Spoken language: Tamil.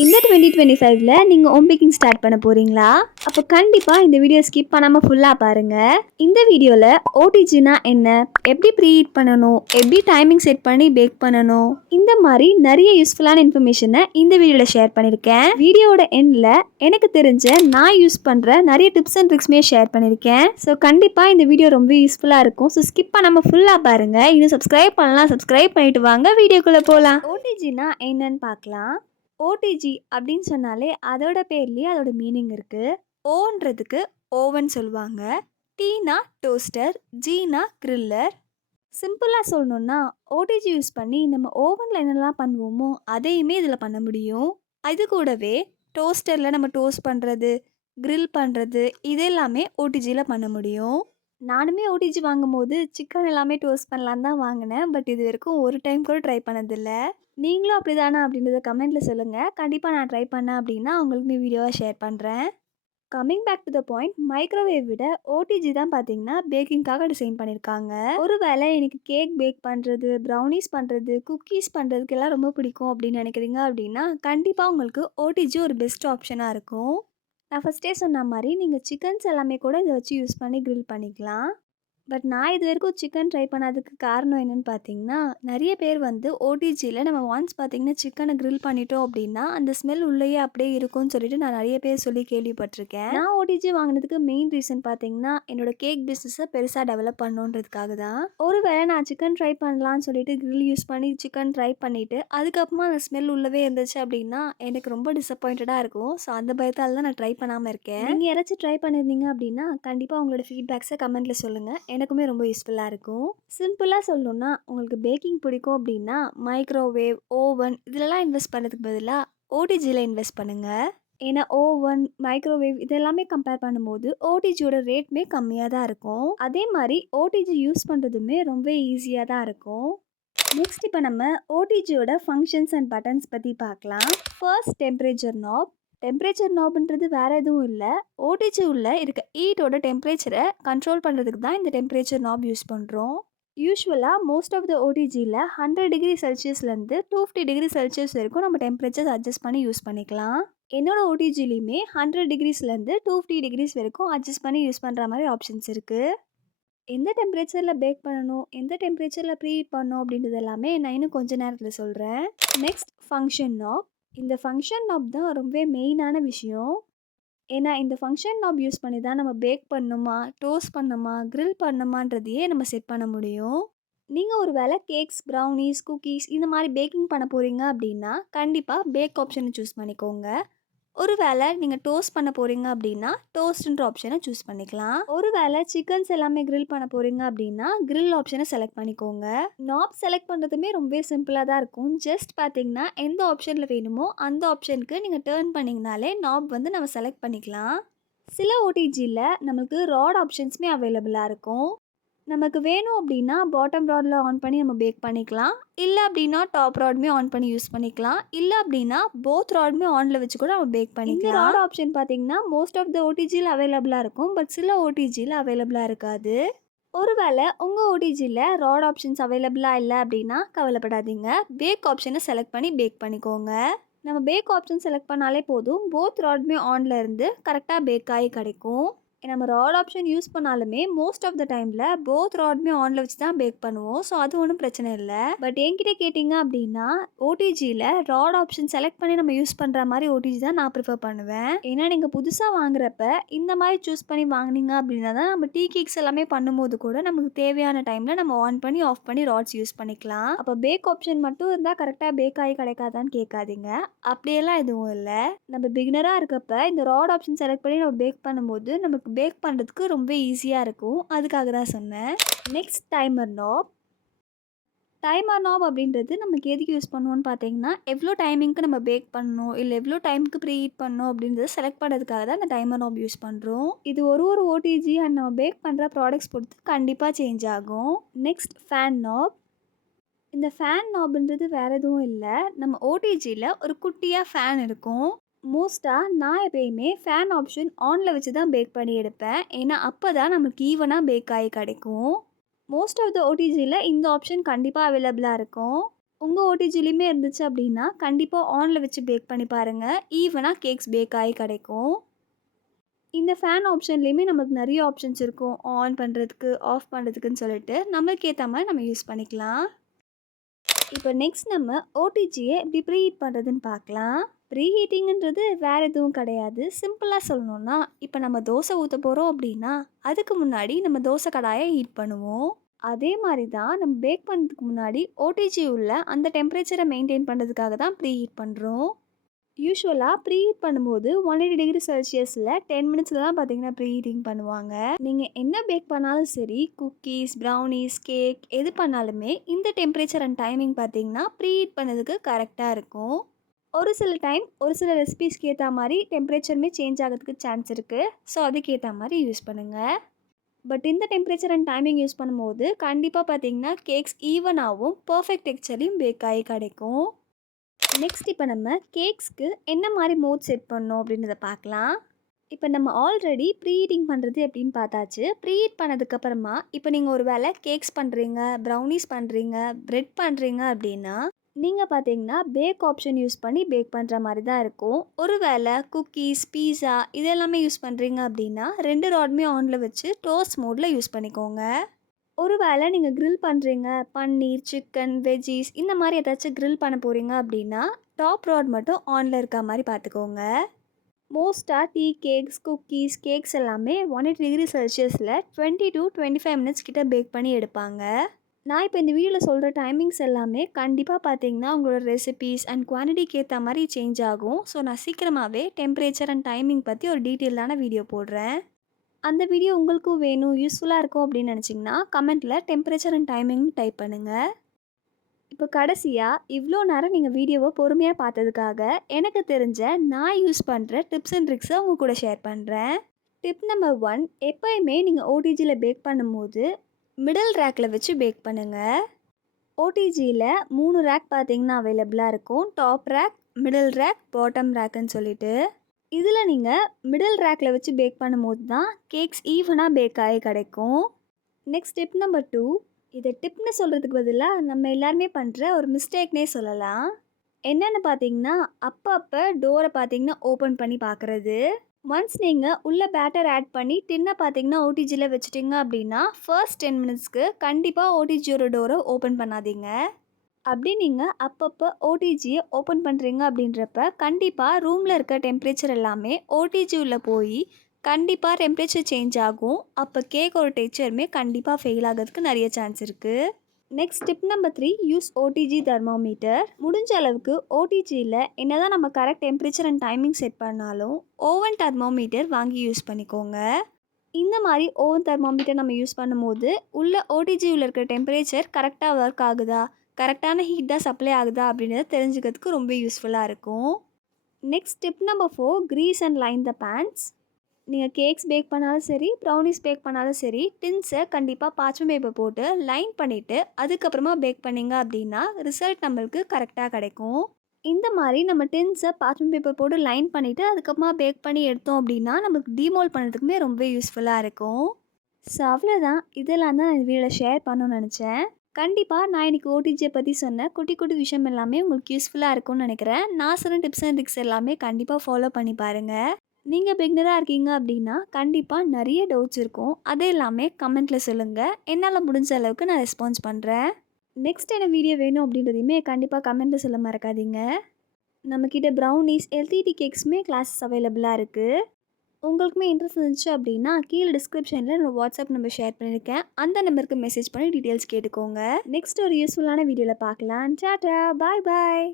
இந்த 2025ல நீங்க ஹோம் பேக்கிங் ஸ்டார்ட் பண்ண போறீங்களா? அப்போ கண்டிப்பா இந்த வீடியோ ஸ்கிப் பண்ணாம ஃபுல்லா பாருங்க. இந்த வீடியோல ஓடிஜினா என்ன, எப்படி ப்ரீஹீட் பண்ணணும், எப்படி டைமிங் செட் பண்ணி பேக் பண்ணணும், இந்த மாதிரி நிறைய யூஸ்ஃபுல்லான இன்ஃபர்மேஷனை இந்த வீடியோல ஷேர் பண்ணியிருக்கேன். வீடியோட எண்ட்ல எனக்கு தெரிஞ்ச நான் யூஸ் பண்ற நிறைய டிப்ஸ் அண்ட் ட்ரிக்ஸ்மே ஷேர் பண்ணியிருக்கேன். ஸோ கண்டிப்பா இந்த வீடியோ ரொம்ப யூஸ்ஃபுல்லா இருக்கும். ஸோ ஸ்கிப் பண்ணாம ஃபுல்லா பாருங்க. இன்னும் சப்ஸ்கிரைப் பண்ணலாம், சப்ஸ்கிரைப் பண்ணிட்டு வாங்க வீடியோக்குள்ள போகலாம். ஓடிஜினா என்னன்னு பார்க்கலாம். ஓடிஜி அப்படின்னு சொன்னாலே அதோட பேர்லேயே அதோட மீனிங் இருக்குது. ஓன்றதுக்கு ஓவன் சொல்லுவாங்க, டீனா டோஸ்டர், ஜீனா கிரில்லர். சிம்பிளாக சொல்லணுன்னா ஓடிஜி யூஸ் பண்ணி நம்ம ஓவனில் என்னெல்லாம் பண்ணுவோமோ அதையுமே இதில் பண்ண முடியும். அது கூடவே டோஸ்டரில் நம்ம டோஸ்ட் பண்ணுறது, கிரில் பண்ணுறது, இது எல்லாமே ஓடிஜியில் பண்ண முடியும். நானுமே ஓடிஜி வாங்கும்போது சிக்கன் எல்லாமே டோஸ்ட் பண்ணலான்னு தான் வாங்கினேன். பட் இது வரைக்கும் ஒரு டைம் கூட ட்ரை பண்ணதில்லை. நீங்களும் அப்படி தானே அப்படின்றத கமெண்ட்டில் சொல்லுங்கள். கண்டிப்பாக நான் ட்ரை பண்ணேன் அப்படின்னா உங்களுக்குமே வீடியோவாக ஷேர் பண்ணுறேன். Coming back to the point, microwave விட ஓடிஜி தான் பார்த்தீங்கன்னா பேக்கிங்காக டிசைன் பண்ணியிருக்காங்க. ஒருவேளை எனக்கு கேக் பேக் பண்ணுறது, ப்ரௌனிஸ் பண்ணுறது, குக்கீஸ் பண்ணுறதுக்கெல்லாம் ரொம்ப பிடிக்கும் அப்படின்னு நினைக்கிறீங்க அப்படின்னா கண்டிப்பாக உங்களுக்கு ஓடிஜி ஒரு பெஸ்ட் ஆப்ஷனாக இருக்கும். நான் ஃபஸ்ட்டே சொன்ன மாதிரி நீங்கள் சிக்கன்ஸ் எல்லாமே கூட இதை வச்சு யூஸ் பண்ணி கிரில் பண்ணிக்கலாம். பட் நான் இது வரைக்கும் சிக்கன் ட்ரை பண்ணாததுக்கு காரணம் என்னென்னு பார்த்தீங்கன்னா, நிறைய பேர் வந்து ஓடிஜியில் நம்ம ஒன்ஸ் பார்த்தீங்கன்னா சிக்கனை கிரில் பண்ணிட்டோம் அப்படின்னா அந்த ஸ்மெல் உள்ளேயே அப்படியே இருக்கும்னு சொல்லிட்டு நான் நிறைய பேர் சொல்லி கேள்விப்பட்டிருக்கேன். நான் ஓடிஜி வாங்கினதுக்கு மெயின் ரீசன் பார்த்தீங்கன்னா என்னோட கேக் பிஸ்னஸை பெருசாக டெவலப் பண்ணணுன்றதுக்காக தான். ஒருவேளை நான் சிக்கன் ட்ரை பண்ணலான்னு சொல்லிட்டு கிரில் யூஸ் பண்ணி சிக்கன் ட்ரை பண்ணிவிட்டு அதுக்கப்புறமா அந்த ஸ்மெல் உள்ளவே இருந்துச்சு அப்படின்னா எனக்கு ரொம்ப டிசப்பாயிண்டடாக இருக்கும். ஸோ அந்த பயத்தால் தான் நான் ட்ரை பண்ணாமல் இருக்கேன். நீங்கள் யாராச்சும் ட்ரை பண்ணியிருந்தீங்க அப்படின்னா கண்டிப்பாக உங்களோட ஃபீட்பேக்ஸை கமெண்ட்டில் சொல்லுங்கள். எனக்குமே ரொம்ப யூஸ்ஃபுல்லாக இருக்கும். சிம்பிளாக சொல்லணுன்னா உங்களுக்கு பேக்கிங் பிடிக்கும் அப்படின்னா மைக்ரோவேவ், ஓவன் இதிலலாம் இன்வெஸ்ட் பண்ணுறதுக்கு பதிலாக ஓடிஜியில் இன்வெஸ்ட் பண்ணுங்கள். ஏன்னா ஓவன், மைக்ரோவேவ் இதெல்லாமே கம்பேர் பண்ணும்போது ஓடிஜியோட ரேட்மே கம்மியாக தான் இருக்கும். அதே மாதிரி ஓடிஜி யூஸ் பண்ணுறதுமே ரொம்ப ஈஸியாக தான் இருக்கும். நெக்ஸ்ட் இப்போ நம்ம ஓடிஜியோட ஃபங்க்ஷன்ஸ் அண்ட் பட்டன்ஸ் பற்றி பார்க்கலாம். ஃபர்ஸ்ட் டெம்பரேச்சர் நாப். டெம்பரேச்சர் நாப்ன்றது வேறு எதுவும் இல்லை, ஓடிஜி உள்ள இருக்க ஹீட்டோட டெம்பரேச்சரை கண்ட்ரோல் பண்ணுறதுக்கு தான் இந்த டெம்பரேச்சர் நாப் யூஸ் பண்ணுறோம். யூஸ்வலாக மோஸ்ட் ஆஃப் த ஓடிஜியில் 100 டிகிரி செல்சியஸ்லேருந்து 250 டிகிரி செல்சியஸ் வரைக்கும் நம்ம டெம்பரேச்சர் அட்ஜஸ்ட் பண்ணி யூஸ் பண்ணிக்கலாம். என்னோட ஓடிஜிலையுமே 100 டிகிரிஸ்லேருந்து 250 டிகிரிஸ் வரைக்கும் அட்ஜஸ்ட் பண்ணி யூஸ் பண்ணுற மாதிரி ஆப்ஷன்ஸ் இருக்குது. எந்த டெம்பரேச்சரில் பேக் பண்ணணும், எந்த டெம்பரேச்சரில் ப்ரீஹீட் பண்ணணும் அப்படின்றது எல்லாமே நான் இன்னும் கொஞ்சம் நேரத்தில் சொல்கிறேன். நெக்ஸ்ட் ஃபங்க்ஷன் நாப். இந்த ஃபங்க்ஷன் நாப் தான் ரொம்ப மெயினான விஷயம். ஏன்னா இந்த ஃபங்க்ஷன் நாப் யூஸ் பண்ணி தான் நம்ம பேக் பண்ணணுமா, டோஸ்ட் பண்ணணுமா, கிரில் பண்ணணுமான்றதையே நம்ம செட் பண்ண முடியும். நீங்கள் ஒரு வேளை கேக்ஸ், ப்ரௌனிஸ், குக்கீஸ் இந்த மாதிரி பேக்கிங் பண்ண போகிறீங்க அப்படின்னா கண்டிப்பாக பேக் ஆப்ஷனை சூஸ் பண்ணிக்கோங்க. ஒருவேளை நீங்கள் டோஸ்ட் பண்ண போகிறீங்க அப்படின்னா டோஸ்ட்ன்ற ஆப்ஷனை சூஸ் பண்ணிக்கலாம். ஒருவேளை சிக்கன்ஸ் எல்லாமே கிரில் பண்ண போகிறீங்க அப்படின்னா கிரில் ஆப்ஷனை செலக்ட் பண்ணிக்கோங்க. நாப் செலக்ட் பண்ணுறதுமே ரொம்ப சிம்பிளாக தான் இருக்கும். ஜஸ்ட் பார்த்தீங்கன்னா எந்த ஆப்ஷனில் வேணுமோ அந்த ஆப்ஷனுக்கு நீங்கள் டேர்ன் பண்ணிங்கனாலே நாப் வந்து நம்ம செலக்ட் பண்ணிக்கலாம். சில ஓடிஜியில் நம்மளுக்கு ராட் ஆப்ஷன்ஸுமே அவைலபிளாக இருக்கும். நமக்கு வேணும் அப்படின்னா பாட்டம் ராடில் ஆன் பண்ணி நம்ம பேக் பண்ணிக்கலாம். இல்லை அப்படின்னா டாப் ராடுமே ஆன் பண்ணி யூஸ் பண்ணிக்கலாம். இல்லை அப்படின்னா போத் ராடுமே ஆனில் வச்சு கூட நம்ம பேக் பண்ணிக்கலாம். இந்த ராட் ஆப்ஷன் பார்த்தீங்கன்னா மோஸ்ட் ஆஃப் த ஓடிஜியில் அவைலபிளாக இருக்கும். பட் சில ஓடிஜியில் அவைலபிளாக இருக்காது. ஒருவேளை உங்கள் ஓடிஜியில் ராட் ஆப்ஷன்ஸ் அவைலபிளாக இல்லை அப்படின்னா கவலைப்படாதீங்க. பேக் ஆப்ஷனை செலக்ட் பண்ணி பேக் பண்ணிக்கோங்க. நம்ம பேக் ஆப்ஷன் செலக்ட் பண்ணாலே போதும், போத் ராடுமே ஆனில் இருந்து கரெக்டாக பேக் ஆகி கிடைக்கும். நம்ம ராட் ஆப்ஷன் யூஸ் பண்ணாலுமே மோஸ்ட் ஆஃப் த டைமில் போத் ராடுமே ஆனில் வச்சு தான் பேக் பண்ணுவோம். ஸோ அது ஒன்றும் பிரச்சனை இல்லை. பட் என்கிட்ட கேட்டிங்க அப்படின்னா ஓடிஜியில் ராட் ஆப்ஷன் செலக்ட் பண்ணி நம்ம யூஸ் பண்ணுற மாதிரி ஓடிஜி தான் நான் ப்ரிஃபர் பண்ணுவேன். ஏன்னா நீங்கள் புதுசாக வாங்குறப்ப இந்த மாதிரி சூஸ் பண்ணி வாங்கினீங்க அப்படின்னா தான் நம்ம டீ கேக்ஸ் எல்லாமே பண்ணும்போது கூட நமக்கு தேவையான டைமில் நம்ம ஆன் பண்ணி ஆஃப் பண்ணி ராட்ஸ் யூஸ் பண்ணிக்கலாம். அப்போ பேக் ஆப்ஷன் மட்டும் இருந்தால் கரெக்டாக பேக் ஆகி கிடைக்காதான்னு கேட்காதீங்க. அப்படியெல்லாம் எதுவும் இல்லை. நம்ம பிகினராக இருக்கப்ப இந்த ராட் ஆப்ஷன் செலக்ட் பண்ணி நம்ம பேக் பண்ணும்போது நமக்கு பேக் பண்ணுறதுக்கு ரொம்ப ஈஸியாக இருக்கும். அதுக்காக தான் சொன்னேன். நெக்ஸ்ட் டைமர் நாப். டைமர் நாப் அப்படின்றது நமக்கு எதுக்கு யூஸ் பண்ணுவோன்னு பார்த்தீங்கன்னா எவ்வளோ டைமிங்க்கு நம்ம பேக் பண்ணணும், இல்லை எவ்வளோ டைமுக்கு ப்ரீஹீட் பண்ணணும் அப்படின்றத செலக்ட் பண்ணுறதுக்காக தான் இந்த டைமர் நாப் யூஸ் பண்ணுறோம். இது ஒரு ஓடிஜி அண்ட் நம்ம பேக் பண்ணுற ப்ராடக்ட்ஸ் பொறுத்து கண்டிப்பாக சேஞ்ச் ஆகும். நெக்ஸ்ட் ஃபேன் நாப். இந்த ஃபேன் நாப்ன்றது வேறு எதுவும் இல்லை, நம்ம ஓடிஜியில் ஒரு குட்டியாக ஃபேன் இருக்கும். மோஸ்ட்டாக நான் எப்பயுமே ஃபேன் ஆப்ஷன் ஆனில் வச்சு தான் பேக் பண்ணி எடுப்பேன். ஏன்னா அப்போ தான் நமக்கு ஈவனாக பேக் ஆகி கிடைக்கும். மோஸ்ட் ஆஃப் த ஓடிஜியில் இந்த ஆப்ஷன் கண்டிப்பாக அவைலபிளாக இருக்கும். உங்கள் ஓடிஜிலையுமே இருந்துச்சு அப்படின்னா கண்டிப்பாக ஆனில் வச்சு பேக் பண்ணி பாருங்கள். ஈவனாக கேக்ஸ் பேக் ஆகி கிடைக்கும். இந்த ஃபேன் ஆப்ஷன்லேயுமே நமக்கு நிறைய ஆப்ஷன்ஸ் இருக்கும். ஆன் பண்ணுறதுக்கு, ஆஃப் பண்ணுறதுக்குன்னு சொல்லிட்டு நம்மளுக்கு ஏற்ற மாதிரி நம்ம யூஸ் பண்ணிக்கலாம். இப்போ நெக்ஸ்ட் நம்ம ஓடிஜியை எப்படி ப்ரீ ஹீட் பண்ணுறதுன்னு பார்க்கலாம். ப்ரீ ஹீட்டிங்கிறது வேறு எதுவும் கிடையாது. சிம்பிளாக சொல்லணுன்னா, இப்போ நம்ம தோசை ஊற்ற போகிறோம் அப்படின்னா அதுக்கு முன்னாடி நம்ம தோசை கடாயை ஹீட் பண்ணுவோம். அதே மாதிரி தான் நம்ம பேக் பண்ணுறதுக்கு முன்னாடி ஓடிஜி உள்ள அந்த டெம்பரேச்சரை மெயின்டைன் பண்ணுறதுக்காக தான் ப்ரீ ஹீட் பண்ணுறோம். யூஸ்வலாக ப்ரீ ஹீட் பண்ணும்போது 180 டிகிரி செல்சியஸில் 10 மினிட்ஸில் தான் பார்த்தீங்கன்னா ப்ரீ ஹீட்டிங் பண்ணுவாங்க. நீங்கள் என்ன பேக் பண்ணாலும் சரி, குக்கீஸ், ப்ரௌனீஸ், கேக் எது பண்ணாலுமே இந்த டெம்பரேச்சர் அண்ட் டைமிங் பார்த்தீங்கன்னா ப்ரீ ஹீட் பண்ணதுக்கு கரெக்டாக இருக்கும். ஒரு சில டைம் ஒரு சில ரெசிபீஸ்க்கு ஏற்ற மாதிரி டெம்பரேச்சருமே சேஞ்ச் ஆகிறதுக்கு சான்ஸ் இருக்குது. ஸோ அதுக்கேற்ற மாதிரி யூஸ் பண்ணுங்கள். பட் இந்த டெம்பரேச்சர் அண்ட் டைமிங் யூஸ் பண்ணும்போது கண்டிப்பாக பார்த்தீங்கன்னா கேக்ஸ் ஈவனாகவும் பர்ஃபெக்ட் டெக்ஸ்சர்லையும் பேக் ஆகி கிடைக்கும். நெக்ஸ்ட் இப்போ நம்ம கேக்ஸ்க்கு என்ன மாதிரி மோட் செட் பண்ணோம் அப்படின்றத பார்க்கலாம். இப்போ நம்ம ஆல்ரெடி ப்ரீ ஹீட்டிங் பண்ணுறது எப்படின்னு பார்த்தாச்சு. ப்ரீ ஹீட் பண்ணதுக்கப்புறமா இப்போ நீங்கள் ஒரு வேளை கேக்ஸ் பண்ணுறீங்க, ப்ரௌனீஸ் பண்ணுறீங்க, ப்ரெட் பண்ணுறீங்க அப்படின்னா நீங்கள் பார்த்தீங்கன்னா பேக் ஆப்ஷன் யூஸ் பண்ணி பேக் பண்ணுற மாதிரி தான் இருக்கும். ஒரு வேளை குக்கீஸ், பீஸா இதெல்லாமே யூஸ் பண்ணுறீங்க அப்படின்னா 2 ராடுமே ஆனில் வச்சு டோஸ்ட் மோடில் யூஸ் பண்ணிக்கோங்க. ஒரு வேளை நீங்கள் க்ரில் பண்ணுறீங்க, பன்னீர், சிக்கன், வெஜ்ஜீஸ் இந்த மாதிரி ஏதாச்சும் க்ரில் பண்ண போகிறீங்க அப்படின்னா டாப் ராட் மட்டும் ஆனில் இருக்க மாதிரி பார்த்துக்கோங்க. மோஸ்ட்டாக டீ கேக்ஸ், குக்கீஸ், கேக்ஸ் எல்லாமே 180 டிகிரி செல்சியஸில் 20 to 25 மினிட்ஸ் கிட்ட பேக் பண்ணி எடுப்பாங்க. நான் இப்போ இந்த வீடியோவில் சொல்கிற டைமிங்ஸ் எல்லாமே கண்டிப்பாக பார்த்தீங்கன்னா உங்களோட ரெசிபீஸ் அண்ட் குவான்டிட்டிக்கு ஏற்ற மாதிரி சேஞ்ச் ஆகும். ஸோ நான் சீக்கிரமாகவே டெம்பரேச்சர் அண்ட் டைமிங் பற்றி ஒரு டீட்டெயிலான வீடியோ போடுறேன். அந்த வீடியோ உங்களுக்கும் வேணும், யூஸ்ஃபுல்லாக இருக்கும் அப்படின்னு நினச்சிங்கன்னா கமெண்ட்டில் டெம்பரேச்சர் அண்ட் டைமிங்னு டைப் பண்ணுங்கள். இப்போ கடைசியாக இவ்வளோ நேரம் நீங்கள் வீடியோவை பொறுமையாக பார்த்ததுக்காக எனக்கு தெரிஞ்ச நான் யூஸ் பண்ணுற டிப்ஸ் அண்ட் ட்ரிக்ஸை உங்கள் கூட ஷேர் பண்ணுறேன். டிப் நம்பர் 1, எப்போயுமே நீங்கள் ஓடிஜியில் பேக் பண்ணும்போது மிடில் ரேக்கில் வச்சு பேக் பண்ணுங்கள். ஓடிஜியில் 3 ரேக் பார்த்தீங்கன்னா அவைலபிளாக இருக்கும். Top rack, middle rack, bottom ரேக்குன்னு சொல்லிட்டு. இதில் நீங்கள் மிடில் ரேக்கில் வச்சு பேக் பண்ணும்போது தான் கேக்ஸ் ஈவனாக பேக் ஆகி கிடைக்கும். நெக்ஸ்ட் டிப் நம்பர் 2, இதை டிப்னு சொல்கிறதுக்கு பதிலாக நம்ம எல்லாருமே பண்ணுற ஒரு மிஸ்டேக்னே சொல்லலாம். என்னென்னு பார்த்தீங்கன்னா அப்பப்போ டோரை பார்த்தீங்கன்னா ஓப்பன் பண்ணி பார்க்குறது. ஒன்ஸ் நீங்கள் உள்ள பேட்டர் ஆட் பண்ணி டின்னை பார்த்தீங்கன்னா ஓடிஜியில் வச்சுட்டிங்க அப்படின்னா ஃபர்ஸ்ட் 10 மினிட்ஸ்க்கு கண்டிப்பாக ஓடிஜியோட டோரை ஓப்பன் பண்ணாதீங்க. அப்படி நீங்கள் அப்பப்போ ஓடிஜியை ஓப்பன் பண்ணுறீங்க அப்படின்றப்ப கண்டிப்பாக ரூமில் இருக்க டெம்பரேச்சர் எல்லாமே ஓடிஜி உள்ள போய் கண்டிப்பாக டெம்பரேச்சர் சேஞ்ச் ஆகும். அப்போ கேக்கோட டெக்ஸ்சருமே கண்டிப்பாக ஃபெயில் ஆகிறதுக்கு நிறைய சான்ஸ் இருக்குது. Next tip number 3, use OTG thermometer. முடிஞ்ச அளவுக்கு ஓடிஜியில் என்ன தான் நம்ம correct temperature and timing set பண்ணாலும் ஓவன் தெர்மோமீட்டர் வாங்கி யூஸ் பண்ணிக்கோங்க. இந்த மாதிரி ஓவன் தெர்மோமீட்டர் நம்ம யூஸ் பண்ணும்போது உள்ள ஓடிஜியில் இருக்கிற டெம்பரேச்சர் கரெக்டாக ஒர்க் ஆகுதா, கரெக்டான ஹீட் தான் சப்ளை ஆகுதா அப்படின்றத தெரிஞ்சுக்கிறதுக்கு ரொம்ப யூஸ்ஃபுல்லாக இருக்கும். Next tip number 4, grease and line the pans. நீங்கள் கேக்ஸ் பேக் பண்ணாலும் சரி, ப்ரௌனிஸ் பேக் பண்ணாலும் சரி, டின்ஸை கண்டிப்பாக பார்ச்மெண்ட் பேப்பர் போட்டு லைன் பண்ணிவிட்டு அதுக்கப்புறமா பேக் பண்ணிங்க அப்படின்னா ரிசல்ட் நம்மளுக்கு கரெக்டாக கிடைக்கும். இந்த மாதிரி நம்ம டின்ஸை பார்ச்மெண்ட் பேப்பர் போட்டு லைன் பண்ணிவிட்டு அதுக்கப்புறமா பேக் பண்ணி எடுத்தோம் அப்படின்னா நம்மளுக்கு டீமோல்ட் பண்ணுறதுக்குமே ரொம்ப யூஸ்ஃபுல்லாக இருக்கும். ஸோ அவ்வளோதான், இதெல்லாம் தான் நான் இந்த வீடியோவில் ஷேர் பண்ணணும்னு நினச்சேன். கண்டிப்பாக நான் இன்றைக்கி ஓடிஜியை பற்றி சொன்ன குட்டி குட்டி விஷயம் எல்லாமே உங்களுக்கு யூஸ்ஃபுல்லாக இருக்கும்னு நினைக்கிறேன். நான் சொன்ன டிப்ஸ் அண்ட் ட்ரிக்ஸ் எல்லாமே கண்டிப்பாக ஃபாலோ பண்ணி பாருங்கள். நீங்கள் பிகினராக இருக்கீங்க அப்படின்னா கண்டிப்பாக நிறைய டவுட்ஸ் இருக்கும். அதே எல்லாமே கமெண்ட்டில் சொல்லுங்கள். என்னால் முடிஞ்ச அளவுக்கு நான் ரெஸ்பான்ஸ் பண்ணுறேன். நெக்ஸ்ட் என்ன வீடியோ வேணும் அப்படின்றதையுமே கண்டிப்பாக கமெண்ட்டில் சொல்ல மறக்காதீங்க. நம்மக்கிட்ட ப்ரௌனீஸ், எல்டிடி கேக்ஸுமே கிளாஸஸ் அவைலபிளாக இருக்குது. உங்களுக்குமே இன்ட்ரெஸ்ட் இருந்துச்சு அப்படின்னா கீழே டிஸ்கிரிப்ஷனில் என்னோடய வாட்ஸ்அப் நம்பர் ஷேர் பண்ணியிருக்கேன். அந்த நம்பருக்கு மெசேஜ் பண்ணி டீட்டெயில்ஸ் கேட்டுக்கோங்க. நெக்ஸ்ட் ஒரு யூஸ்ஃபுல்லான வீடியோவில் பார்க்கலாம். டாடா, பாய் பாய்.